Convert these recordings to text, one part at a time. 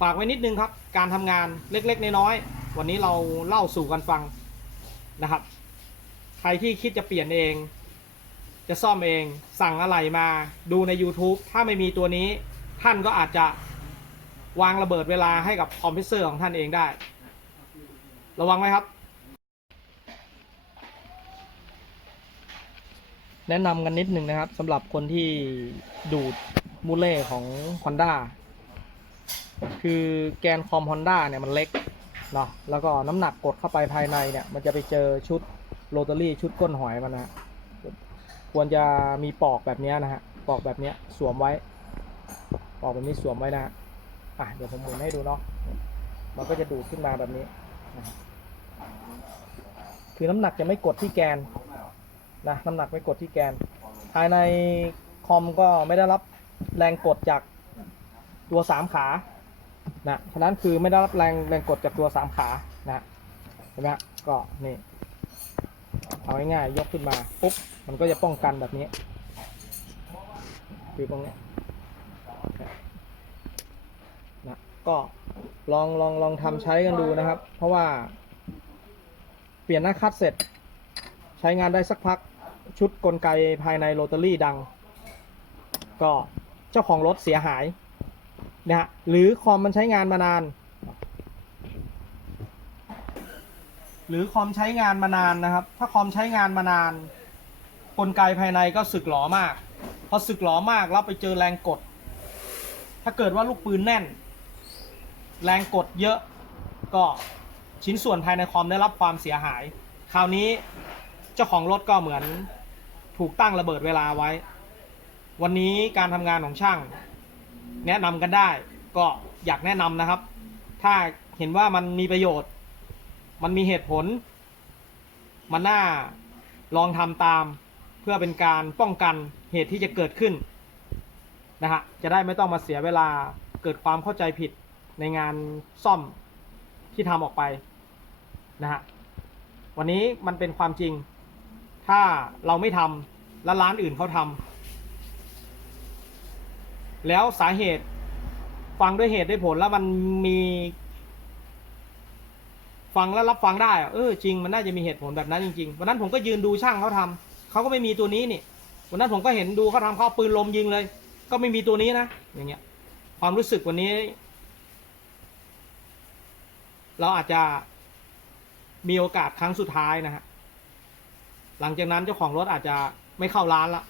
ฝากไว้นิดนึงครับ การทำงานเล็กๆน้อยๆวันนี้เราเล่าสู่กันฟังนะครับ ใครที่คิดจะเปลี่ยนเอง จะซ่อมเองสั่งอะไรมาดูใน YouTube ถ้าไม่มีตัวนี้ท่านก็อาจจะวางระเบิดเวลาให้กับคอมพิวเซอร์ของท่านเองได้ ระวังไว้ครับ แนะนำกันนิดนึงนะครับสำหรับคนที่ดูดมูเล่ของ Honda คือแกนคอม Honda เนี่ยมันเล็กเนาะแล้วก็น้ำหนักกดเข้าไปภายในเนี่ย มันจะไปเจอชุดโรตารี่ชุดก้นหอยมันนะฮะควรจะมีปอกแบบนี้นะฮะปอกแบบนี้สวมไว้ ปอกแบบนี้สวมไว้นะฮะอะเดี๋ยวผมหมุนให้ดูเนาะมันก็จะดูดขึ้นมาแบบนี้นะคือน้ำหนักจะไม่กดที่แกนนะน้ำหนักไม่กดที่แกน ภายในคอมก็ไม่ได้รับแรงกดจากตัวสามขา นะฉะนั้นคือไม่ได้รับแรงแรงกดจากตัวสามขานะเห็นไหมก็นี่เอาง่ายๆยกขึ้นมาปุ๊บมันก็จะป้องกันแบบนี้ คือตรงนี้นะก็ลองลองลองทำใช้กันดูนะครับ เพราะว่า เปลี่ยนหน้าคัดเสร็จ ใช้งานได้สักพักชุดกลไกภายในโรตารี่ดัง ก็เจ้าของรถเสียหาย นะฮะหรือคอมมันใช้งานมานาน หรือคอมใช้งานมานานนะครับ ถ้าคอมใช้งานมานาน กลไกภายในก็สึกหรอมากพอสึกหรอมากแล้วไปเจอแรงกด ถ้าเกิดว่าลูกปืนแน่น แรงกดเยอะก็ชิ้นส่วนภายในคอมได้รับความเสียหาย คราวนี้เจ้าของรถก็เหมือนถูกตั้งระเบิดเวลาไว้ วันนี้การทำงานของช่าง แนะนำกันได้ ก็อยากแนะนำนะครับ ถ้าเห็นว่ามันมีประโยชน์ มันมีเหตุผล มันน่าลองทำตาม เพื่อเป็นการป้องกันเหตุที่จะเกิดขึ้นนะฮะจะได้ไม่ต้องมาเสียเวลาเกิดความเข้าใจผิดในงานซ่อมที่ทำออกไปนะฮะวันนี้มันเป็นความจริง ถ้าเราไม่ทำแล้วร้านอื่นเขาทำ แล้วสาเหตุฟังด้วยเหตุด้วยผลแล้วมันมี ฟังแล้วรับฟังได้เออจริงมันน่าจะมีเหตุผลแบบนั้นจริงๆวันนั้นผมก็ยืนดูช่างเขาทำเขาก็ไม่มีตัวนี้นี่วันนั้นผมก็เห็นดูเขาทำเขาปืนลมยิงเลย ก็ไม่มีตัวนี้นะอย่างเงี้ย ความรู้สึกวันนี้ เราอาจจะมีโอกาสครั้งสุดท้ายนะฮะหลังจากนั้นเจ้าของรถอาจจะไม่เข้าร้านละ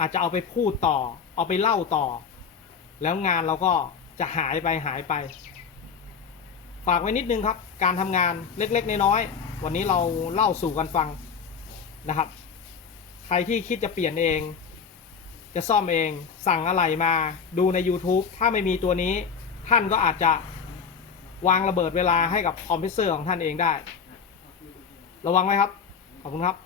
อาจจะเอาไปพูดต่อ เอาไปเล่าต่อ แล้วงานเราก็จะหายไปหายไป ฝากไว้นิดนึงครับ การทำงานเล็กๆน้อยๆวันนี้เราเล่าสู่กันฟังนะครับ ใครที่คิดจะเปลี่ยนเอง จะซ่อมเองสั่งอะไรมาดูใน YouTube ถ้าไม่มีตัวนี้ท่านก็อาจจะวางระเบิดเวลาให้กับคอมพิวเซอร์ของท่านเองได้ ระวังไว้ครับ ขอบคุณครับ